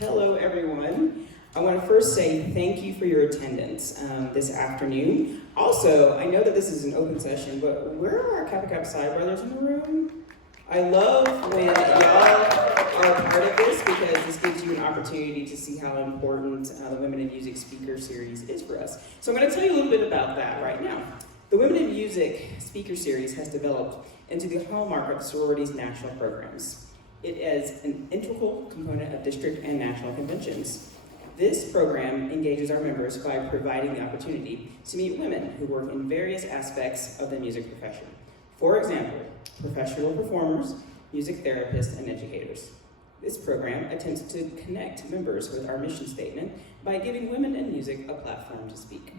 Hello, everyone. I want to first say thank you for your attendance this afternoon. Also, I know that this is an open session, but where are our Kappa Kappa Psi brothers in the room? I love when y'all are part of this because this gives you an opportunity to see how important the Women in Music Speaker Series is for us. So I'm going to tell you a little bit about that right now. The Women in Music Speaker Series has developed into the hallmark of sororities' national programs. It is an integral component of district and national conventions. This program engages our members by providing the opportunity to meet women who work in various aspects of the music profession. For example, professional performers, music therapists, and educators. This program attempts to connect members with our mission statement by giving women in music a platform to speak.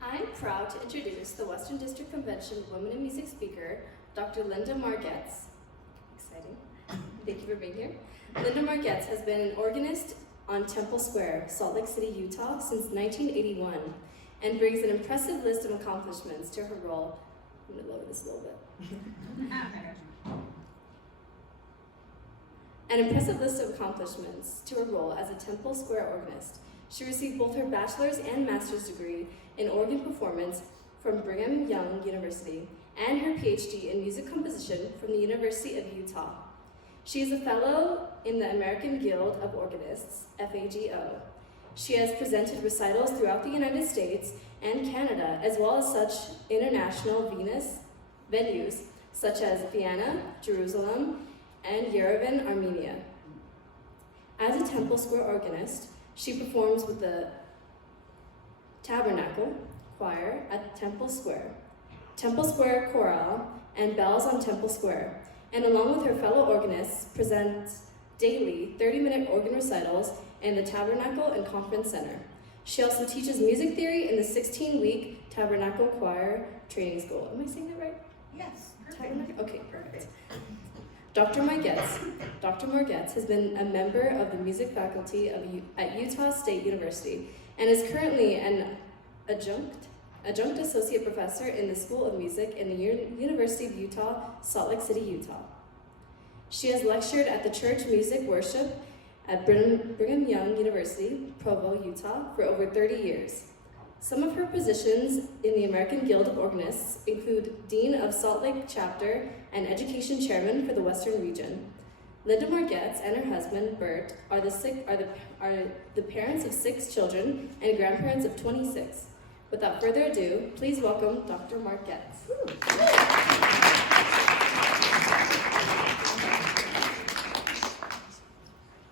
I'm proud to introduce the Western District Convention Women in Music speaker, Dr. Linda Margetts. Exciting. Thank you for being here. Linda Margetts has been an organist on Temple Square, Salt Lake City, Utah since 1981 and brings an impressive list of accomplishments to her role. I'm going to lower this a little bit. An impressive list of accomplishments to her role as a Temple Square organist. She received both her bachelor's and master's degree in organ performance from Brigham Young University and her PhD in music composition from the University of Utah. She is a fellow in the American Guild of Organists, FAGO. She has presented recitals throughout the United States and Canada, as well as such international venues such as Vienna, Jerusalem, and Yerevan, Armenia. As a Temple Square organist, she performs with the Tabernacle Choir at Temple Square Chorale, and Bells on Temple Square, and along with her fellow organists, presents daily 30-minute organ recitals in the Tabernacle and Conference Center. She also teaches music theory in the 16-week Tabernacle Choir Training School. Am I saying that right? Yes, perfect. Tabernacle? Okay, perfect. Dr. Margetts has been a member of the music faculty at Utah State University and is currently an adjunct associate professor in the School of Music in the University of Utah, Salt Lake City, Utah. She has lectured at the Church Music Worship at Brigham Young University, Provo, Utah, for over 30 years. Some of her positions in the American Guild of Organists include Dean of Salt Lake Chapter and Education Chairman for the Western Region. Linda Margetts and her husband, Bert, are the parents of 6 children and grandparents of 26. Without further ado, please welcome Dr. Margetts.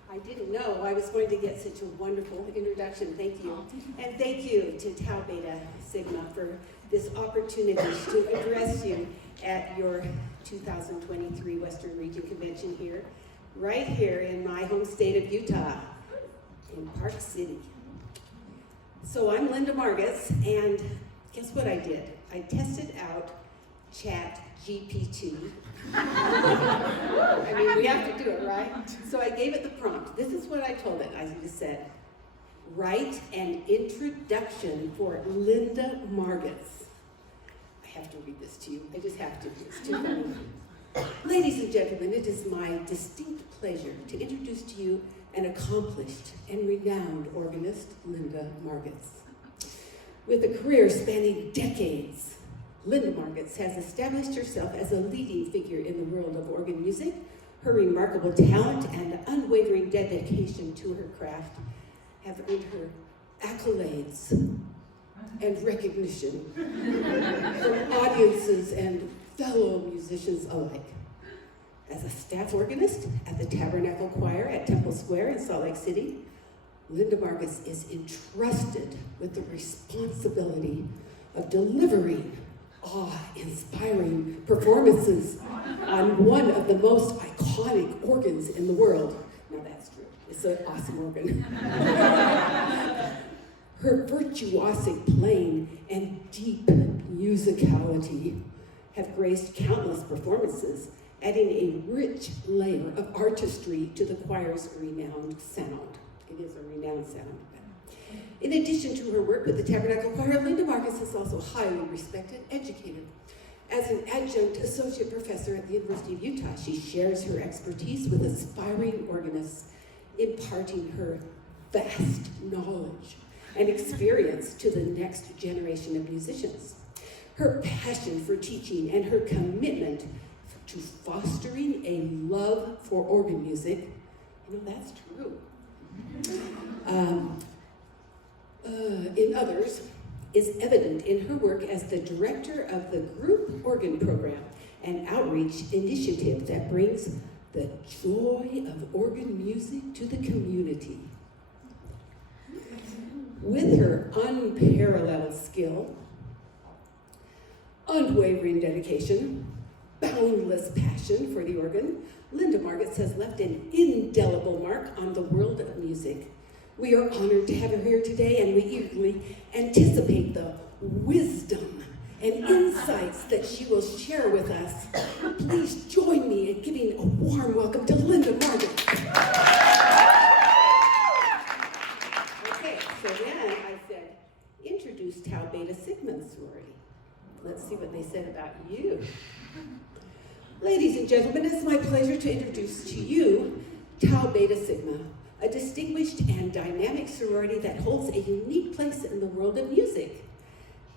I didn't know I was going to get such a wonderful introduction. Thank you. And thank you to Tau Beta Sigma for this opportunity to address you at your 2023 Western Region Convention here, right here in my home state of Utah, in Park City. So I'm Linda Margetts, and guess what I did? I tested out Chat GPT. I mean, we have to do it, right? So I gave it the prompt. This is what I told it. I just said, write an introduction for Linda Margetts. I have to read this to you. I just have to. It's too funny. Ladies and gentlemen, it is my distinct pleasure to introduce to you an accomplished and renowned organist, Linda Margetts. With a career spanning decades, Linda Margetts has established herself as a leading figure in the world of organ music. Her remarkable talent and unwavering dedication to her craft have earned her accolades and recognition from audiences and fellow musicians alike. As a staff organist at the Tabernacle Choir at Temple Square in Salt Lake City, Linda Margetts is entrusted with the responsibility of delivering awe-inspiring performances on one of the most iconic organs in the world. Now that's true. It's an awesome organ. Her virtuosic playing and deep musicality have graced countless performances, adding a rich layer of artistry to the choir's renowned sound. It is a renowned sound. In addition to her work with the Tabernacle Choir, Linda Margetts is also highly respected, educated. As an adjunct associate professor at the University of Utah, she shares her expertise with aspiring organists, imparting her vast knowledge and experience to the next generation of musicians. Her passion for teaching and her commitment to fostering a love for organ music, that's true, in others, is evident in her work as the director of the Group Organ Program, an outreach initiative that brings the joy of organ music to the community. With her unparalleled skill, unwavering dedication, boundless passion for the organ, Linda Margetts has left an indelible mark on the world of music. We are honored to have her here today, and we eagerly anticipate the wisdom and insights that she will share with us. Please join me in giving a warm welcome to Linda Margetts. Okay, so then I said, introduce Tau Beta Sigma sorority. Let's see what they said about you. Ladies and gentlemen, it's my pleasure to introduce to you Tau Beta Sigma, a distinguished and dynamic sorority that holds a unique place in the world of music.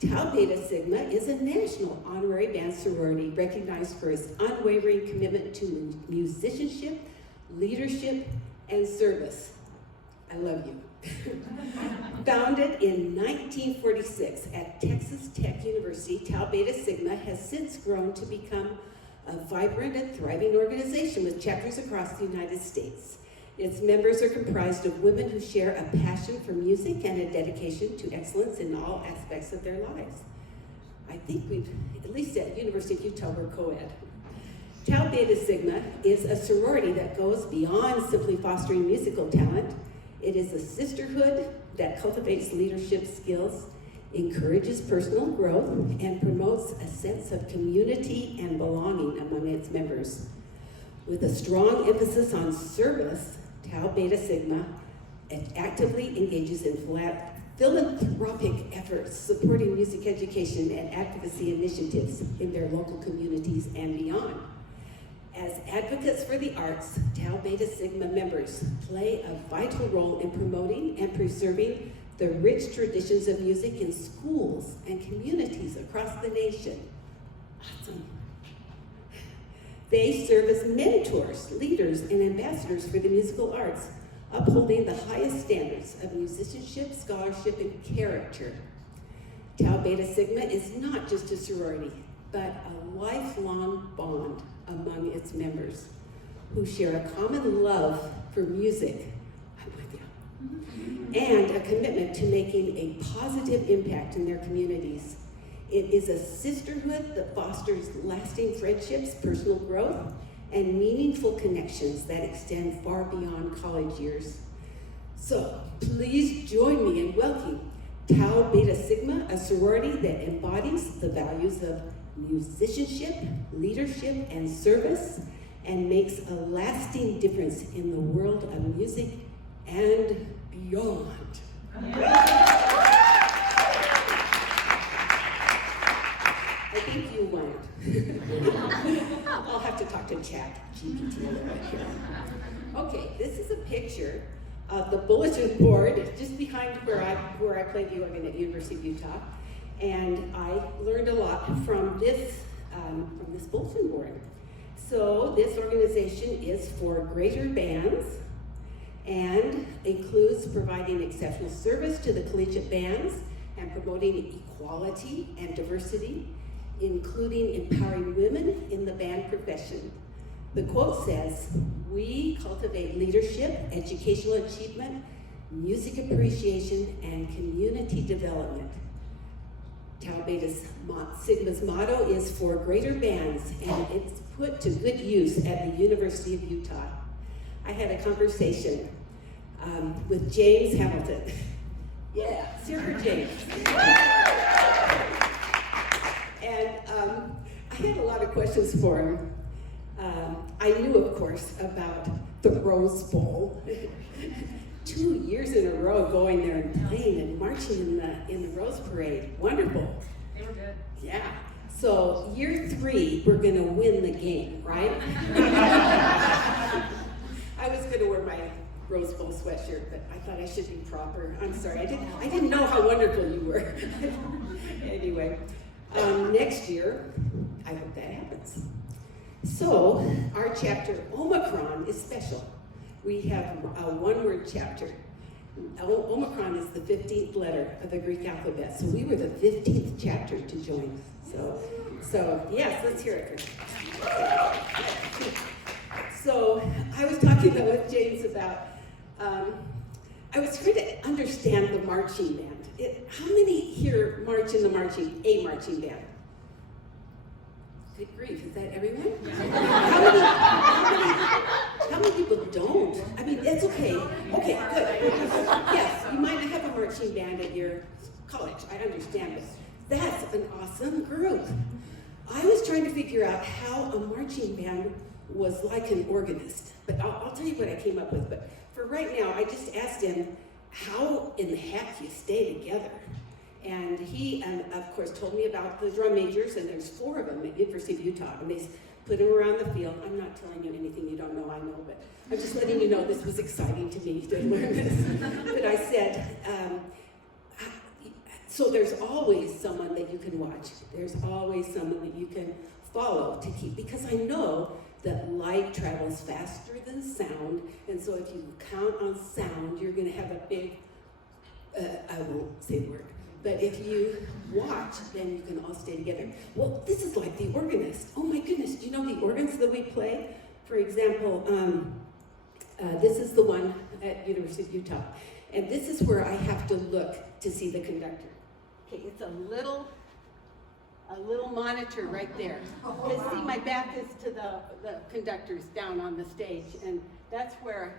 Tau Beta Sigma is a national honorary band sorority recognized for its unwavering commitment to musicianship, leadership, and service. I love you. Founded in 1946 at Texas Tech University, Tau Beta Sigma has since grown to become a vibrant and thriving organization with chapters across the United States. Its members are comprised of women who share a passion for music and a dedication to excellence in all aspects of their lives. I think at least at University of Utah, we're co-ed. Tau Beta Sigma is a sorority that goes beyond simply fostering musical talent. It is a sisterhood that cultivates leadership skills, encourages personal growth, and promotes a sense of community and belonging among its members. With a strong emphasis on service, Tau Beta Sigma actively engages in philanthropic efforts supporting music education and advocacy initiatives in their local communities and beyond. As advocates for the arts, Tau Beta Sigma members play a vital role in promoting and preserving the rich traditions of music in schools and communities across the nation. Awesome. They serve as mentors, leaders, and ambassadors for the musical arts, upholding the highest standards of musicianship, scholarship, and character. Tau Beta Sigma is not just a sorority, but a lifelong bond among its members who share a common love for music, I'm with you, and a commitment to making a positive impact in their communities. It is a sisterhood that fosters lasting friendships, personal growth, and meaningful connections that extend far beyond college years. So please join me in welcoming Tau Beta Sigma, a sorority that embodies the values of musicianship, leadership, and service, and makes a lasting difference in the world of music and beyond. I think you went. I'll have to talk to ChatGPT a little bit here. Okay, this is a picture of the bulletin board just behind where I play the organ at University of Utah. And I learned a lot from this bulletin board. So this organization is for greater bands and includes providing exceptional service to the collegiate bands and promoting equality and diversity, including empowering women in the band profession. The quote says, "We cultivate leadership, educational achievement, music appreciation, and community development." Tau Beta Sigma's motto is for greater bands, and it's put to good use at the University of Utah. I had a conversation with James Hamilton. Yeah, Sir James. And I had a lot of questions for him. I knew, of course, about the Rose Bowl. 2 years in a row going there and playing and marching in the Rose Parade. Wonderful. They were good. Yeah. So year 3, we're gonna win the game, right? I was gonna wear my Rose Bowl sweatshirt, but I thought I should be proper. I'm sorry, I didn't know how wonderful you were. Anyway, next year, I hope that happens. So our chapter Omicron is special. We have a one-word chapter. Omicron is the 15th letter of the Greek alphabet, so we were the 15th chapter to join. So yes, let's hear it. So I was talking with James about, I was trying to understand the marching band. How many here march in a marching band? Good grief, is that everyone? How many people don't? I mean, it's okay. Okay, good. Yes, you might not have a marching band at your college, I understand it. That's an awesome group. I was trying to figure out how a marching band was like an organist, but I'll tell you what I came up with. But for right now, I just asked him, how in the heck you stay together? And he, of course, told me about the drum majors, and there's 4 of them at University of Utah, and they put them around the field. I'm not telling you anything you don't know, I know, but I'm just letting you know this was exciting to me to learn this. But I said, so there's always someone that you can watch. There's always someone that you can follow to keep, because I know that light travels faster than sound, and so if you count on sound, you're gonna have a big, I won't say the word, but if you watch, then you can all stay together. Well, this is like the organist. Oh my goodness, do you know the organs that we play? For example, this is the one at University of Utah, and this is where I have to look to see the conductor. Okay, it's a little monitor right there. Because see, my back is to the conductors down on the stage, and that's where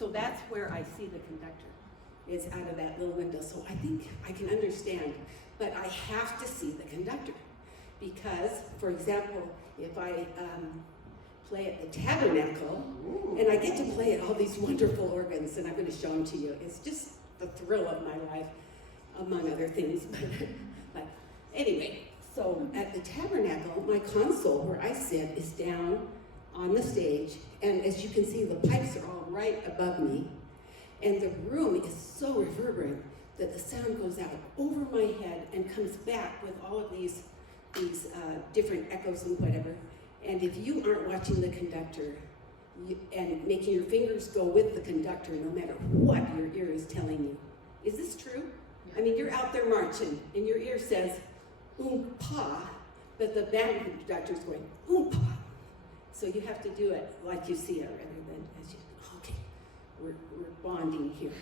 I see the conductor. It's out of that little window, so I think I can understand, but I have to see the conductor. Because, for example, if I play at the Tabernacle, and I get to play at all these wonderful organs, and I'm going to show them to you. It's just the thrill of my life, among other things. But anyway, so at the Tabernacle, my console where I sit is down on the stage, and as you can see, the pipes are all right above me, and the room is so reverberant that the sound goes out over my head and comes back with all of these different echoes and whatever. And if you aren't watching the conductor and making your fingers go with the conductor, no matter what your ear is telling you, is this true? I mean, you're out there marching, and your ear says, pa, but the band conductor's going, pa. So you have to do it like you see it, rather than as you, okay, we're bonding here.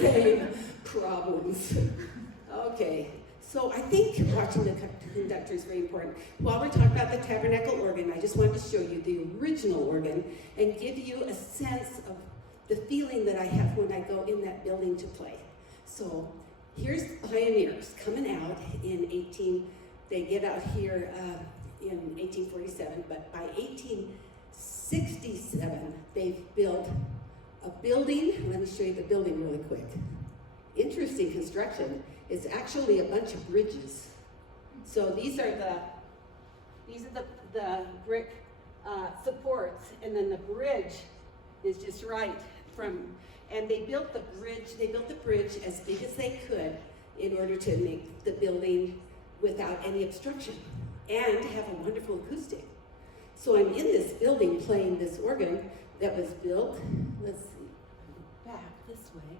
Same problems. Okay, so I think watching the conductor is very important. While we're talking about the Tabernacle organ, I just wanted to show you the original organ and give you a sense of the feeling that I have when I go in that building to play. So here's the pioneers coming out they get out here in 1847, but by 1867, they've built a building. Let me show you the building really quick. Interesting construction. It's actually a bunch of bridges. So these are the brick supports, and then the bridge is just right from. And they built the bridge as big as they could in order to make the building without any obstruction and have a wonderful acoustic. So I'm in this building playing this organ that was built, let's see, back this way.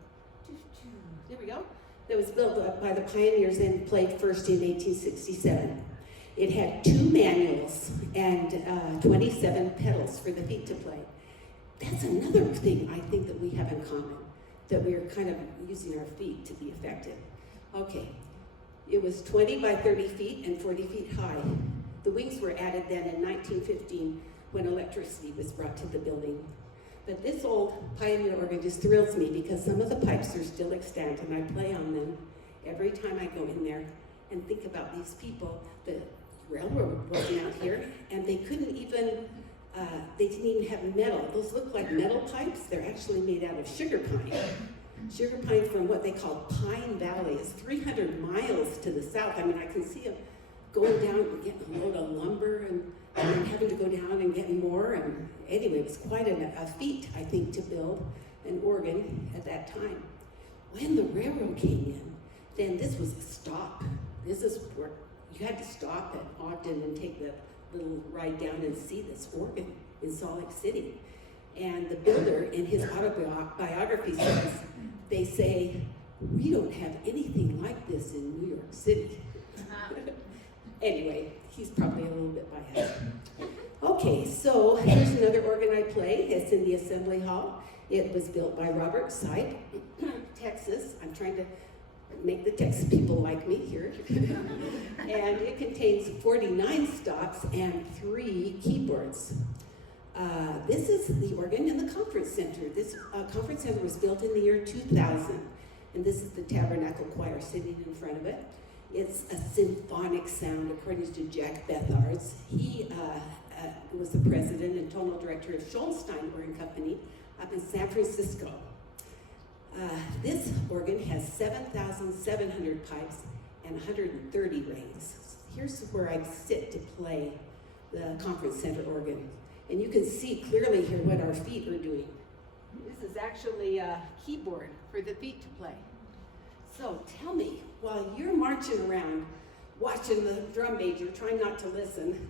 There we go. That was built by the pioneers and played first in 1867. It had 2 manuals and 27 pedals for the feet to play. That's another thing I think that we have in common, that we are kind of using our feet to be effective. Okay, it was 20 by 30 feet and 40 feet high. The wings were added then in 1915 when electricity was brought to the building. But this old pioneer organ just thrills me because some of the pipes are still extant, and I play on them every time I go in there and think about these people. The railroad wasn't out here, and they couldn't even They didn't even have metal. Those look like metal pipes. They're actually made out of sugar pine. Sugar pine from what they call Pine Valley. It's 300 miles to the south. I mean, I can see them going down and getting a load of lumber and then having to go down and get more. And anyway, it was quite a feat, I think, to build an organ at that time. When the railroad came in, then this was a stop. This is where you had to stop at Ogden and take the little ride down and see this organ in Salt Lake City. And the builder, in his autobiography says, they say, we don't have anything like this in New York City. Anyway, he's probably a little bit biased. Okay, so here's another organ I play. It's in the Assembly Hall. It was built by Robert Sipe, Texas. I'm trying to make the Texas people like me here. And it contains 49 stops and 3 keyboards. This is the organ in the conference center. This conference center was built in the year 2000, and this is the Tabernacle Choir sitting in front of it. It's a symphonic sound, according to Jack Bethards. He was the president and tonal director of Schulstein Organ Company up in San Francisco. This organ has 7,700 pipes and 130 rings. Here's where I sit to play the conference center organ. And you can see clearly here what our feet are doing. This is actually a keyboard for the feet to play. So tell me, while you're marching around, watching the drum major, trying not to listen,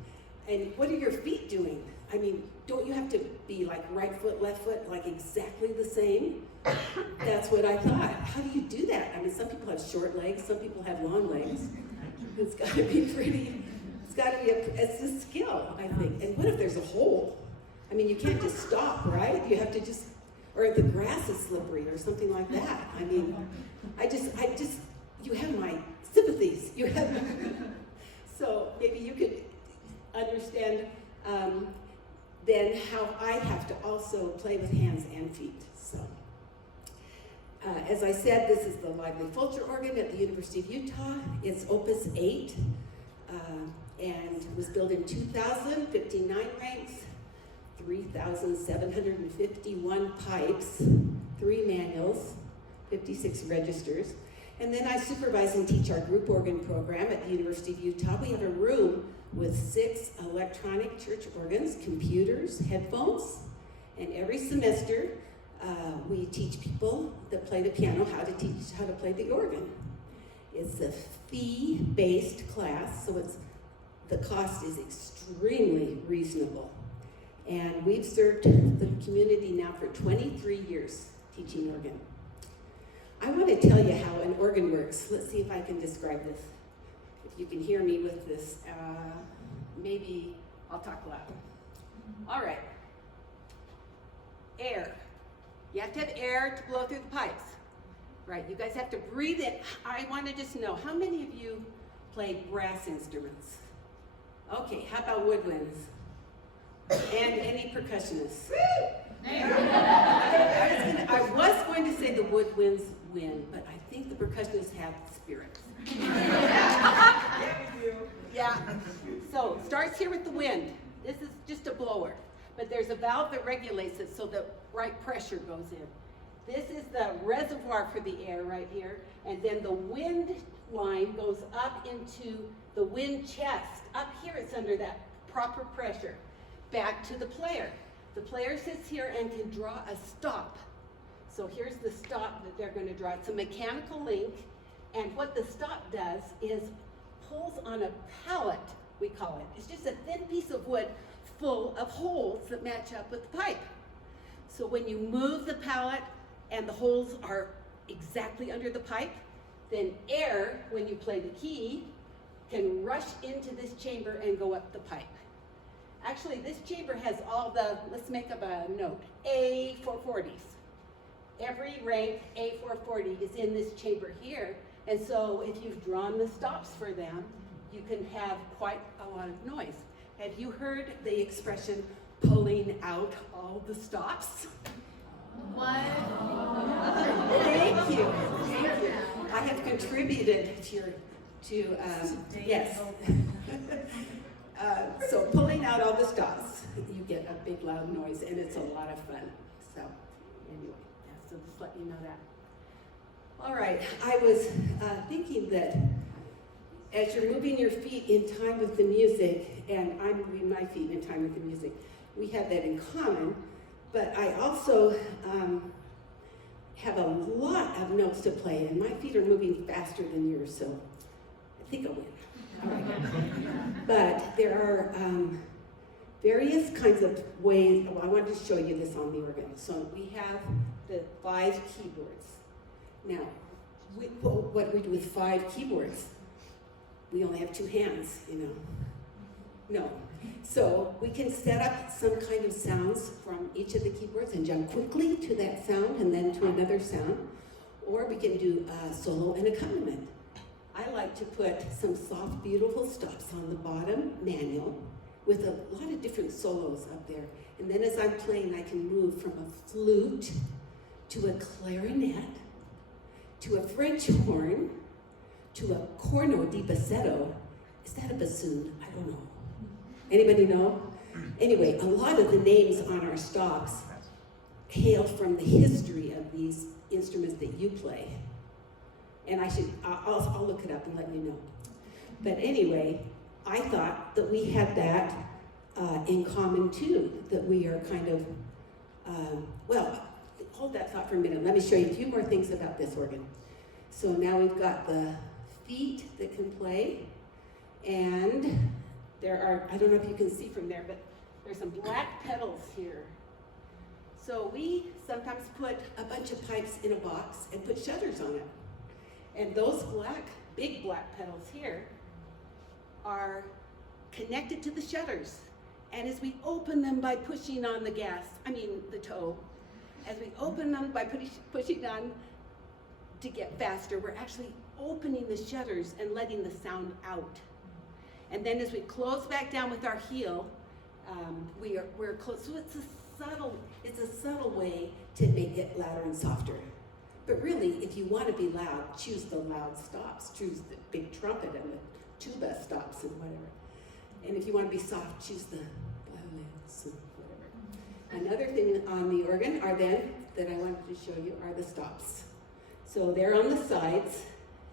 and what are your feet doing? I mean, don't you have to be like right foot, left foot, like exactly the same? That's what I thought. How do you do that? I mean, some people have short legs, some people have long legs. It's got to be pretty, it's a skill, I think. And what if there's a hole? I mean, you can't just stop, right? You have to just, or the grass is slippery or something like that. I mean, you have my sympathies. You have, so maybe you could understand then how I have to also play with hands and feet. So, as I said, this is the Lively Fulcher organ at the University of Utah. It's Opus 8 and was built in 2000, 59 ranks, 3,751 pipes, 3 manuals, 56 registers. And then I supervise and teach our group organ program at the University of Utah. We have a room with 6 electronic church organs, computers, headphones, and every semester we teach people that play the piano how to play the organ. It's a fee-based class, so the cost is extremely reasonable. And we've served the community now for 23 years teaching organ. I want to tell you how an organ works. Let's see if I can describe this. If you can hear me with this, maybe I'll talk loud. All right. Air. You have to have air to blow through the pipes. Right, you guys have to breathe in. I want to just know, how many of you play brass instruments? Okay, how about woodwinds? And any percussionists? I was going to say the woodwinds win, but I think the percussionists have spirit. Yeah. So it starts here with the wind. This is just a blower, but there's a valve that regulates it so the right pressure goes in. This is the reservoir for the air right here, and then the wind line goes up into the wind chest. Up here it's under that proper pressure. Back to the player. The player sits here and can draw a stop. So here's the stop that they're going to draw. It's a mechanical link, and what the stop does is pulls on a pallet, we call it. It's just a thin piece of wood full of holes that match up with the pipe. So when you move the pallet and the holes are exactly under the pipe, then air, when you play the key, can rush into this chamber and go up the pipe. Actually, this chamber has all the, let's make up a note, A440s. Every rank A440 is in this chamber here, and so if you've drawn the stops for them, you can have quite a lot of noise. Have you heard the expression, pulling out all the stops? What? Thank you. Thank you. I have contributed to yes. So pulling out all the stops, you get a big loud noise, and it's a lot of fun. So anyway, yeah, so just let you know that. All right, I was thinking that as you're moving your feet in time with the music, and I'm moving my feet in time with the music, we have that in common, but I also have a lot of notes to play, and my feet are moving faster than yours, so I think I'll win. All right. But there are various kinds of ways. Well, I wanted to show you this on the organ. So we have the 5 keyboards. Now, what do we do with 5 keyboards? We only have 2 hands, you know. No. So we can set up some kind of sounds from each of the keyboards and jump quickly to that sound and then to another sound. Or we can do solo and accompaniment. I like to put some soft, beautiful stops on the bottom manual with a lot of different solos up there. And then as I'm playing, I can move from a flute to a clarinet, to a French horn, to a corno di bassetto. Is that a bassoon? I don't know. Anybody know? Anyway, a lot of the names on our stops hail from the history of these instruments that you play. And I'll look it up and let you know. But anyway, I thought that we had that in common too, that we are kind of, well, hold that thought for a minute. Let me show you a few more things about this organ. So now we've got the feet that can play, and there are, I don't know if you can see from there, but there's some black pedals here. So we sometimes put a bunch of pipes in a box and put shutters on it. And those big black pedals here are connected to the shutters. And as we open them by pushing on the toe, as we open them by pushing on to get faster, we're actually opening the shutters and letting the sound out. And then as we close back down with our heel, we're close. So it's a subtle way to make it louder and softer. But really, if you want to be loud, choose the loud stops. Choose the big trumpet and the tuba stops and whatever. And if you want to be soft, choose the violins and whatever. Another thing on the organ that I wanted to show you are the stops. So they're on the sides,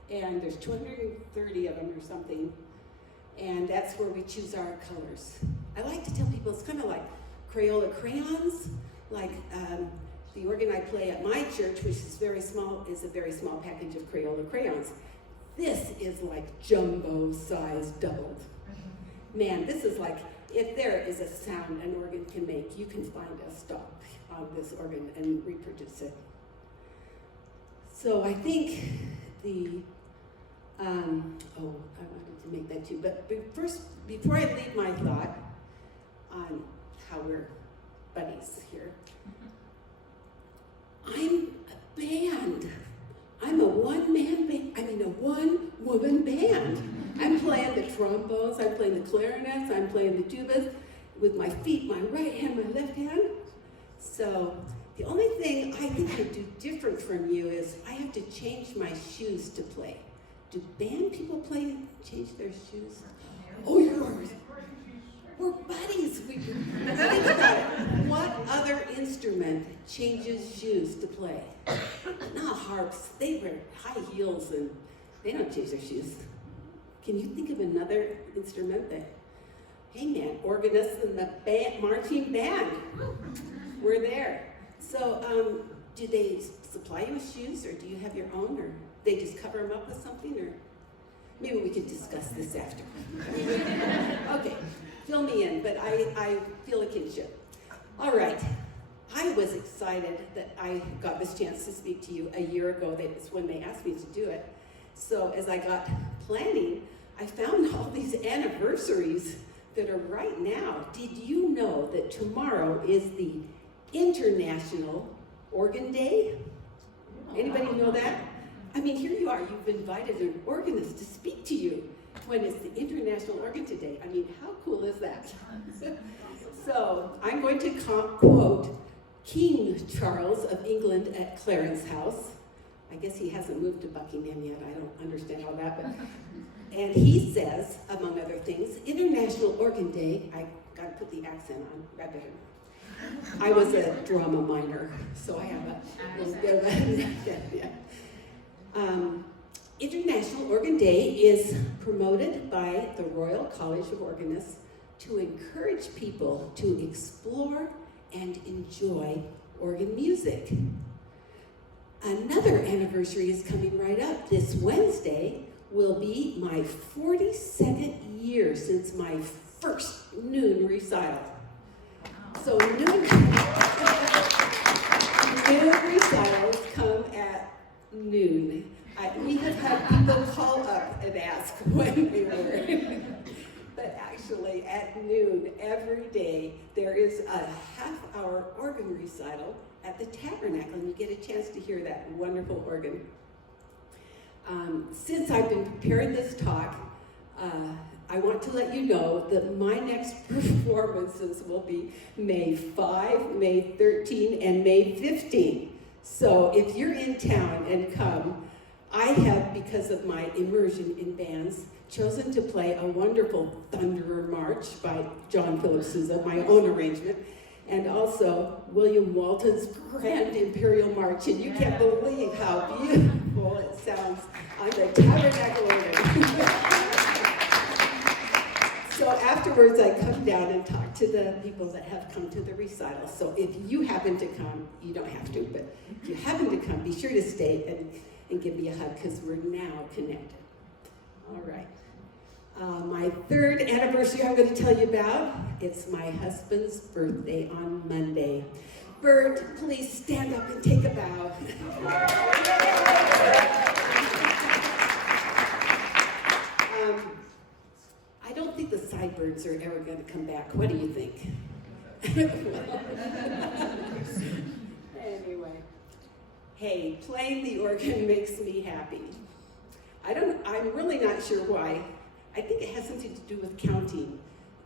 and there's 230 of them or something. And that's where we choose our colors. I like to tell people it's kind of like Crayola crayons, like the organ I play at my church, which is very small, is a very small package of Crayola crayons. This is like jumbo size doubled. Man, this is like, if there is a sound an organ can make, you can find a stop on this organ and reproduce it. So I think I wanted to make that too, but first, before I leave my thought on how we're buddies here, I'm a band. I'm a one-man band. I mean, a one-woman band. I'm playing the trombones, I'm playing the clarinets, I'm playing the tubas with my feet, my right hand, my left hand. So the only thing I think I do different from you is I have to change my shoes to play. Do band people change their shoes? Oh, we're buddies. Think about it. What other instrument changes shoes to play? Not harps. They wear high heels and they don't change their shoes. Can you think of another instrument that, hey man, organists and the marching band, we're there. So do they supply you with shoes, or do you have your own, or they just cover them up with something, or maybe we could discuss this after. Okay, fill me in, but I feel a kinship. All right, I was excited that I got this chance to speak to you a year ago. That's when they asked me to do it. So as I got planning, I found all these anniversaries that are right now. Did you know that tomorrow is the International Organ Day? Anybody know that? I mean, here you are, you've invited an organist to speak to you when it's the International Organ Day. I mean, how cool is that? So I'm going to quote King Charles of England at Clarence House. I guess he hasn't moved to Buckingham yet. I don't understand all that, but And he says, among other things, International Organ Day, I gotta put the accent on, I better. I was a drama minor, so I have a little bit of a, yeah. International Organ Day is promoted by the Royal College of Organists to encourage people to explore and enjoy organ music. Another anniversary is coming right up. This Wednesday will be my 42nd year since my first noon recital. So noon recitals come at noon. We have had people call up and ask when they were. But actually at noon every day there is a half-hour organ recital at the Tabernacle, and you get a chance to hear that wonderful organ. Since I've been preparing this talk, I want to let you know that my next performances will be May 5, May 13, and May 15. So if you're in town and come, I have, because of my immersion in bands, chosen to play a wonderful Thunderer March by John Philip Sousa, my own arrangement, and also William Walton's Grand Imperial March, and you can't believe how beautiful it sounds on the Tabernacle organ. So afterwards, I come down and talk to the people that have come to the recital. So if you happen to come, you don't have to, but if you happen to come, be sure to stay and give me a hug, because we're now connected. All right. My third anniversary I'm going to tell you about, it's my husband's birthday on Monday. Bert, please stand up and take a bow. I don't think the sideburns are ever going to come back. What do you think? Anyway, hey, playing the organ makes me happy. I'm really not sure why. I think it has something to do with counting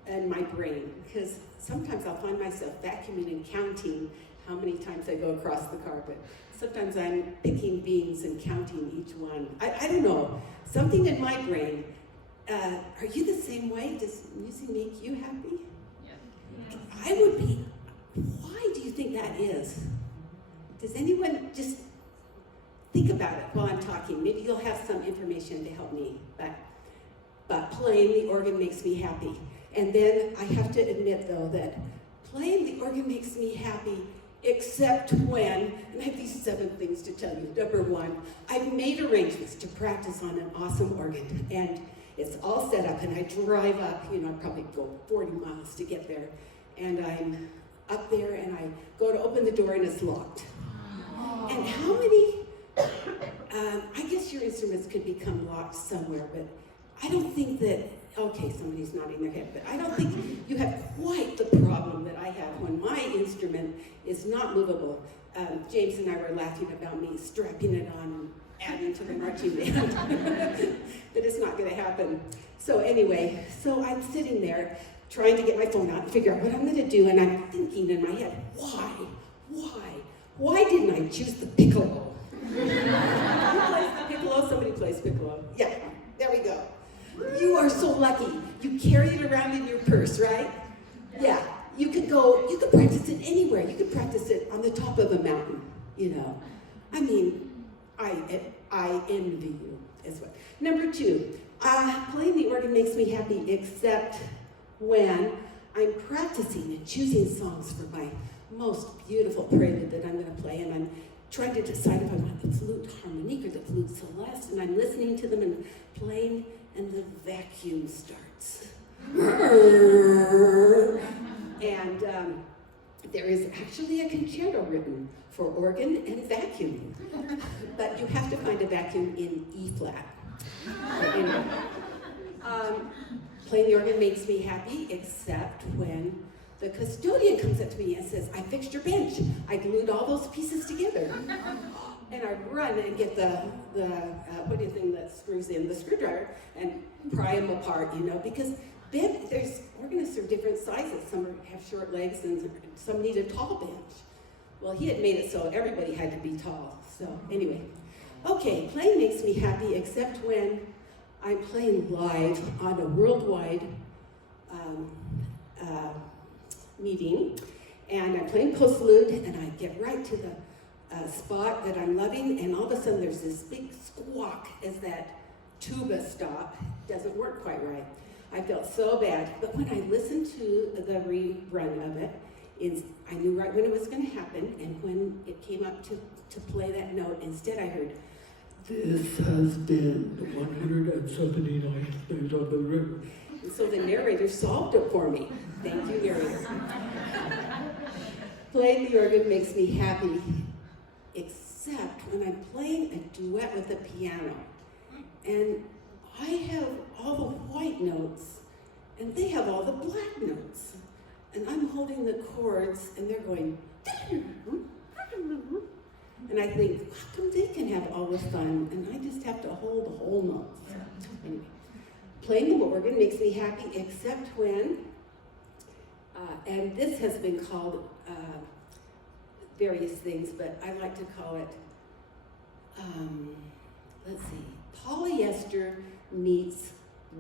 and my brain, because sometimes I'll find myself vacuuming and counting how many times I go across the carpet. Sometimes I'm picking beans and counting each one. I don't know, something in my brain. Are you the same way? Does music make you happy? Yeah. I would be. Why do you think that is? Does anyone just think about it while I'm talking? Maybe you'll have some information to help me. But playing the organ makes me happy. And then I have to admit, though, that playing the organ makes me happy, except when, and I have these 7 things to tell you. Number 1, I've made arrangements to practice on an awesome organ, and it's all set up, and I drive up, I probably go 40 miles to get there, and I'm up there, and I go to open the door, and it's locked. And how many, I guess your instruments could become locked somewhere, but I don't think that, okay, somebody's nodding their head, but I don't think you have quite the problem that I have when my instrument is not movable. James and I were laughing about me strapping it on and adding to the marching band, but it's not going to happen. So anyway, so I'm sitting there trying to get my phone out and figure out what I'm going to do, and I'm thinking in my head, why didn't I choose the piccolo? Who plays the piccolo? Somebody plays piccolo. Yeah, there we go. You are so lucky. You carry it around in your purse, right? Yeah. You could practice it anywhere. You could practice it on the top of a mountain, I mean, I envy you as well. Number 2, playing the organ makes me happy, except when I'm practicing and choosing songs for my most beautiful prelude that I'm going to play, and I'm trying to decide if I want the flute harmonique or the flute celeste, and I'm listening to them and playing, and the vacuum starts. And there is actually a concerto written for organ and vacuum, but you have to find a vacuum in E flat. Anyway, playing the organ makes me happy, except when the custodian comes up to me and says, "I fixed your bench. I glued all those pieces together." And I run and get the what do you think that screws in? The screwdriver, and pry them apart, because then there's organists are different sizes. Some have short legs and some need a tall bench. Well, he had made it so everybody had to be tall. So anyway, okay, playing makes me happy, except when I'm playing live on a worldwide meeting, and I'm playing postlude, and I get right to the spot that I'm loving, and all of a sudden there's this big squawk as that tuba stop doesn't work quite right. I felt so bad, but when I listened to the rerun of it, I knew right when it was going to happen, and when it came up to play that note, instead I heard, "This has been the 179th night on the river." And so the narrator solved it for me. Thank you, narrator. Playing the organ makes me happy, except when I'm playing a duet with the piano. And I have all the white notes, and they have all the black notes. And I'm holding the chords, and they're going, and I think, how come they can have all the fun, and I just have to hold the whole notes? Anyway, playing the organ makes me happy, except when, and this has been called various things, but I like to call it, let's see, polyester meets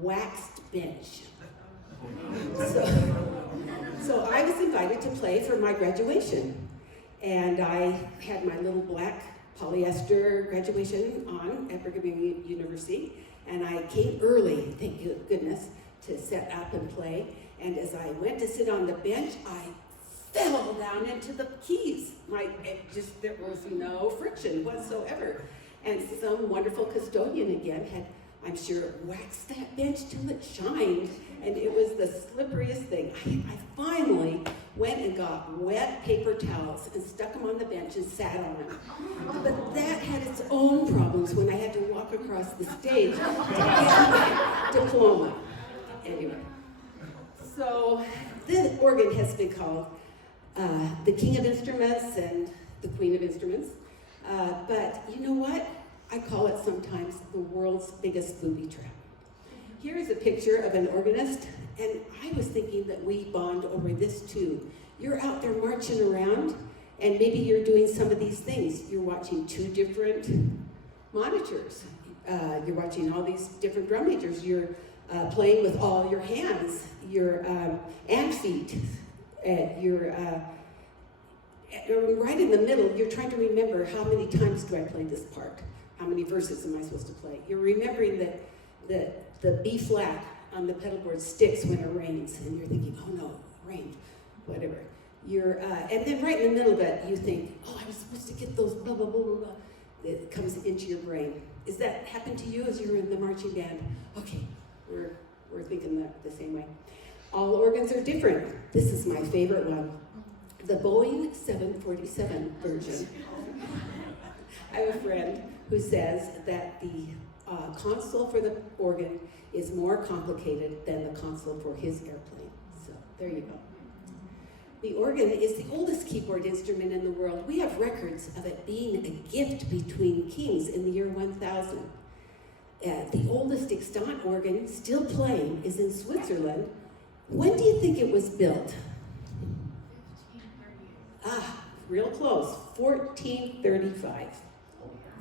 waxed bench. So I was invited to play for my graduation, and I had my little black polyester graduation on at Brigham Young University, and I came early, thank goodness, to set up and play. And as I went to sit on the bench, I fell down into the keys. There was no friction whatsoever. And some wonderful custodian again had, I'm sure, waxed that bench till it shined, and it was the slipperiest thing. I finally went and got wet paper towels and stuck them on the bench and sat on them. But that had its own problems when I had to walk across the stage to get my diploma. Anyway, so the organ has been called the King of Instruments and the Queen of Instruments. But you know what? I call it sometimes the world's biggest booby trap. Here is a picture of an organist, and I was thinking that we bond over this too. You're out there marching around, and maybe you're doing some of these things. You're watching two different monitors. You're watching all these different drum majors. You're playing with all your hands, your and feet. You're right in the middle. You're trying to remember, how many times do I play this part? How many verses am I supposed to play? You're remembering that the B flat on the pedal board sticks when it rains, and you're thinking, oh no, it rained, whatever. And then right in the middle of it, you think, oh, I was supposed to get those blah, blah, blah, blah, blah. It comes into your brain. Is that happened to you as you were in the marching band? Okay, we're thinking that the same way. All organs are different. This is my favorite one. The Boeing 747 version. I have a friend who says that the console for the organ is more complicated than the console for his airplane. So there you go. The organ is the oldest keyboard instrument in the world. We have records of it being a gift between kings in the year 1000. The oldest extant organ still playing is in Switzerland. When do you think it was built? 1538. Real close. 1435.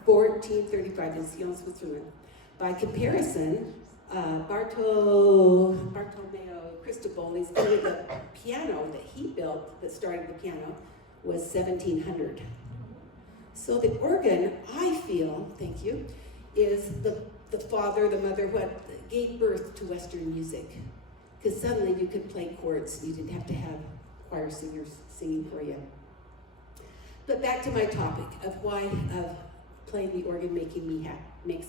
1435 in Sion, Switzerland. By comparison, Bartolomeo Cristobali's the piano that he built, that started the piano, was 1700. So the organ, I feel, thank you, is the father, the mother, what gave birth to Western music. Because suddenly you could play chords. You didn't have to have choir singers singing for you. But back to my topic of why playing the organ makes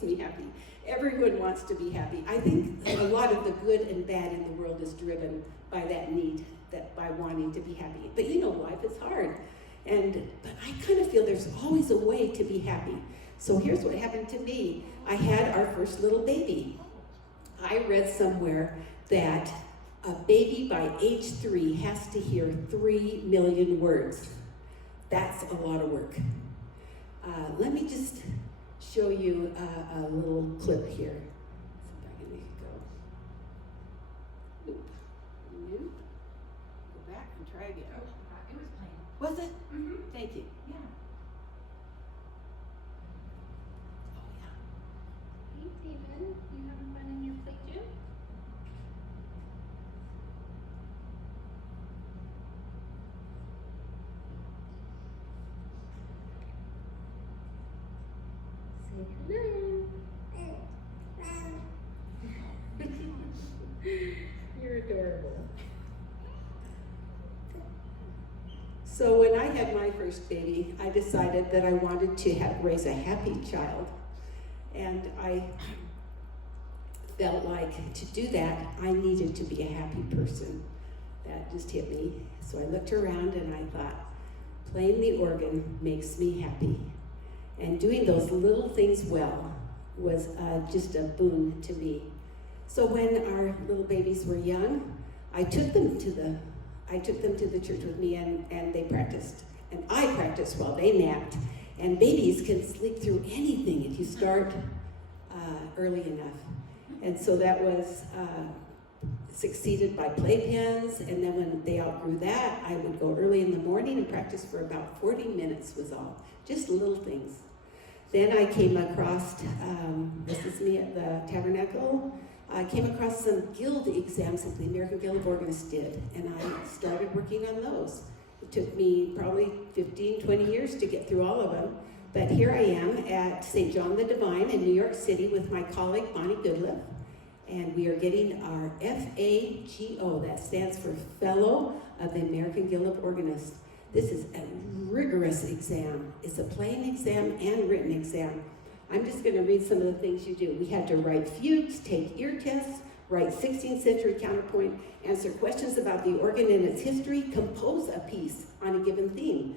me happy. Everyone wants to be happy. I think a lot of the good and bad in the world is driven by that need, by wanting to be happy. But you know, life is hard. But I kind of feel there's always a way to be happy. So here's what happened to me. I had our first little baby. I read somewhere that a baby by age 3 has to hear 3 million words. That's a lot of work. Let me just show you a little clip here. See if I can make it go. Nope. Go back and try again. Oh, it was playing. Was it? Mm-hmm. Thank you. Yeah. Oh, yeah. Hey, David. You having fun hello. You're adorable. So when I had my first baby, I decided that I wanted to raise a happy child. And I felt like to do that, I needed to be a happy person. That just hit me. So I looked around and I thought, playing the organ makes me happy. And doing those little things well was just a boon to me. So when our little babies were young, I took them to the church with me, and they practiced. And I practiced while they napped. And babies can sleep through anything if you start early enough. And so that was succeeded by playpens. And then when they outgrew that, I would go early in the morning and practice for about 40 minutes was all. Just little things. Then I came across, this is me at the Tabernacle, I came across some guild exams that the American Guild of Organists did, and I started working on those. It took me probably 15, 20 years to get through all of them, but here I am at St. John the Divine in New York City with my colleague Bonnie Goodliff, and we are getting our FAGO, that stands for Fellow of the American Guild of Organists. This is a rigorous exam. It's a playing exam and written exam. I'm just going to read some of the things you do. We had to write fugues, take ear tests, write 16th century counterpoint, answer questions about the organ and its history, compose a piece on a given theme.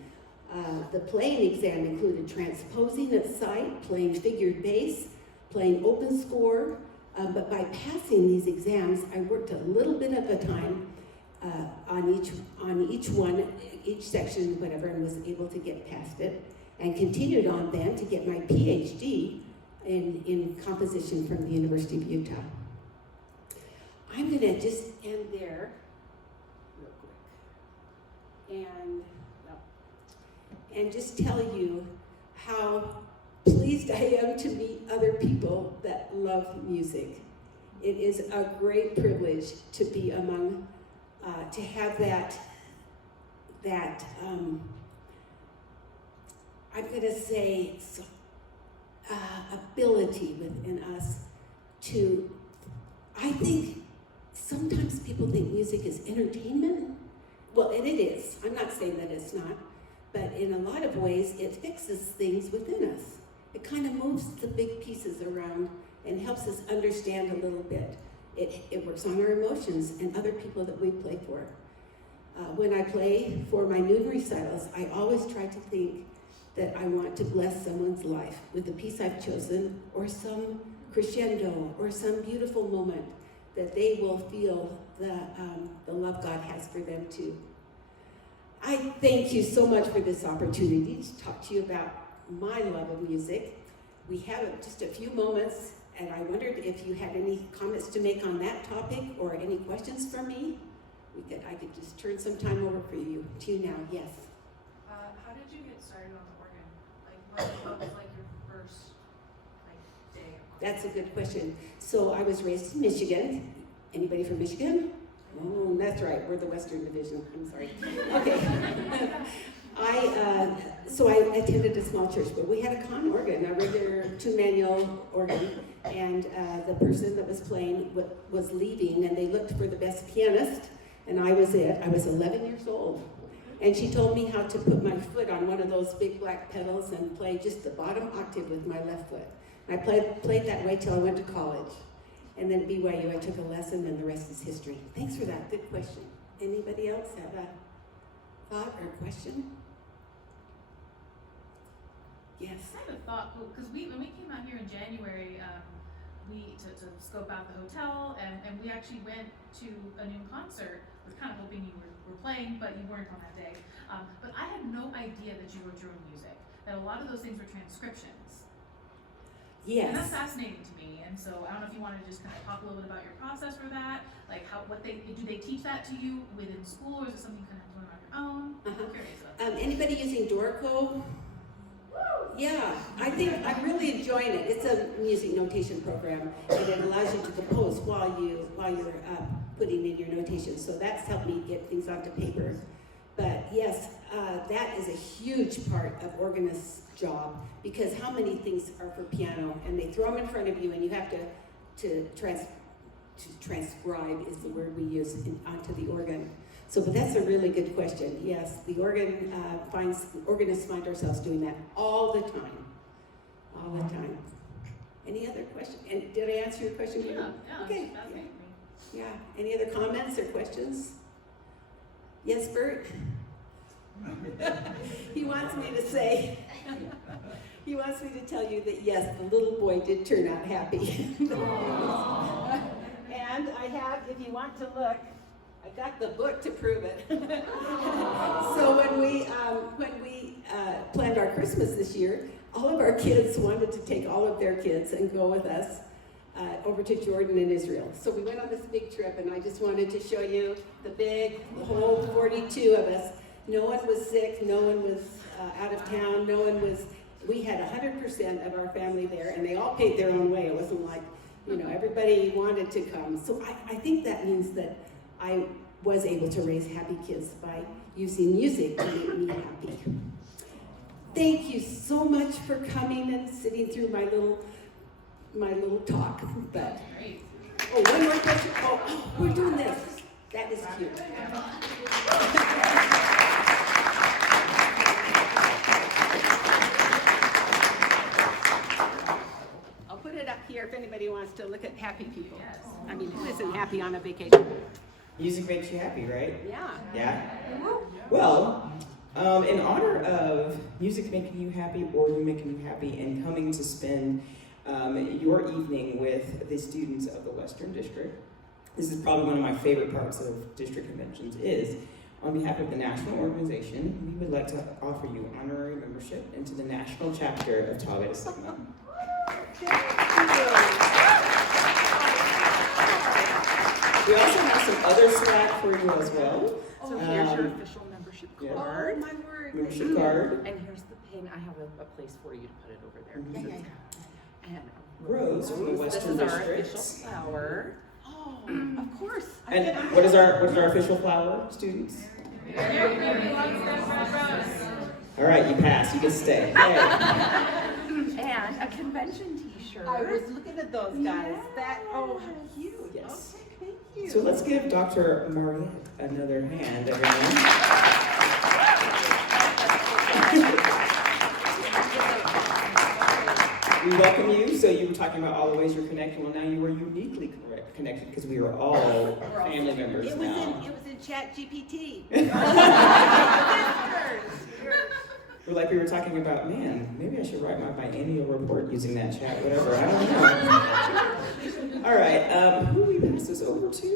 The playing exam included transposing at sight, playing figured bass, playing open score, but by passing these exams, I worked a little bit at a time on each section, whatever, and was able to get past it. And continued on then to get my PhD in composition from the University of Utah. I'm going to just end there real quick and just tell you how pleased I am to meet other people that love music. It is a great privilege to be among, to have that I'm going to say ability within us to, I think sometimes people think music is entertainment. Well, and it is. I'm not saying that it's not, but in a lot of ways it fixes things within us. It kind of moves the big pieces around and helps us understand a little bit. It works on our emotions and other people that we play for. When I play for my noon recitals, I always try to think that I want to bless someone's life with the piece I've chosen, or some crescendo, or some beautiful moment that they will feel the love God has for them too. I thank you so much for this opportunity to talk to you about my love of music. We have just a few moments, and I wondered if you had any comments to make on that topic or any questions for me. I could just turn some time over to you now. Yes. How did you get started on the organ? What was your first day? That's a good question. So I was raised in Michigan. Anybody from Michigan? Oh, that's right. We're the Western Division. I'm sorry. Okay. So I attended a small church, but we had a con organ, a regular 2-manual organ, and the person that was playing was leaving, and they looked for the best pianist, and I was it. I was 11 years old. And she told me how to put my foot on one of those big black pedals and play just the bottom octave with my left foot. I played that way till I went to college. And then at BYU, I took a lesson, and the rest is history. Thanks for that. Good question. Anybody else have a thought or question? Yes. I had a thought, because when we came out here in January, to scope out the hotel, and we actually went to a new concert. I was kind of hoping you were playing, but you weren't on that day. But I had no idea that you wrote your own music, that a lot of those things were transcriptions. Yes. And that's fascinating to me. And so I don't know if you want to just kind of talk a little bit about your process for that, do they teach that to you within school, or is it something you kind of learn on your own? I'm curious about that. Anybody using Dorico? Yeah, I think I'm really enjoying it. It's a music notation program, and it allows you to compose while you're putting in your notation. So that's helped me get things onto paper. But yes, that is a huge part of organist's job, because how many things are for piano, and they throw them in front of you, and you have to transcribe is the word we use onto the organ. So, but that's a really good question. Yes, the organists find ourselves doing that all the time. All the time. Any other questions? And did I answer your question? Yeah, Okay. that's me. Yeah. Any other comments or questions? Yes, Bert? He wants me to say, he wants me to tell you that yes, the little boy did turn out happy. And I have, if you want to look, I got the book to prove it. So when we planned our Christmas this year, all of our kids wanted to take all of their kids and go with us over to Jordan and Israel. So we went on this big trip, and I just wanted to show you the whole 42 of us. No one was sick, no one was out of town, we had 100% of our family there, and they all paid their own way. It wasn't like, everybody wanted to come. So I think that means that I was able to raise happy kids by using music to make me happy. Thank you so much for coming and sitting through my little talk. But Great. one more question. Oh, we're doing this. That is cute. I'll put it up here if anybody wants to look at happy people. Yes. I mean, who isn't happy on a vacation? Music makes you happy, right? Yeah. Yeah? Well, in honor of music making you happy or you making you happy and coming to spend your evening with the students of the Western District, this is probably one of my favorite parts of district conventions is, on behalf of the national organization, we would like to offer you honorary membership into the national chapter of Tau Beta Sigma. We also have some other swag for you as well. So here's your official membership yeah. card. Oh, my word. Membership card. And here's the pin. I have a place for you to put it over there. Mhm. And Rose from the Western this is our District. official flower. Oh, of course. And what is our official flower, students? All right, you pass. You can stay. Hey. And a convention t-shirt. I was looking at those guys. That, how cute. Yes. Okay, thank you. So let's give Dr. Margetts another hand, everyone. We welcome you. So you were talking about all the ways you're connected. Well, now you are uniquely connected because we are all family members It was now. in Chat GPT. We were talking about, man, maybe I should write my biennial report using that chat, whatever. I don't know. All right, who do we pass this over to?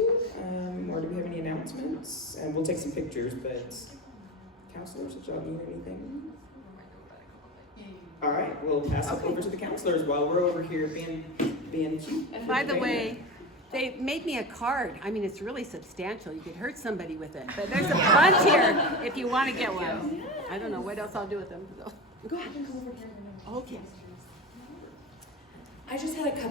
Or do we have any announcements? And we'll take some pictures, but counselors, did y'all need anything? All right, we'll pass it over to the counselors while we're over here being cute. And by the way, they made me a card. I mean, it's really substantial. You could hurt somebody with it. But there's a bunch here if you want to get one. I don't know what else I'll do with them. Go ahead and go over here. Okay. I just had a couple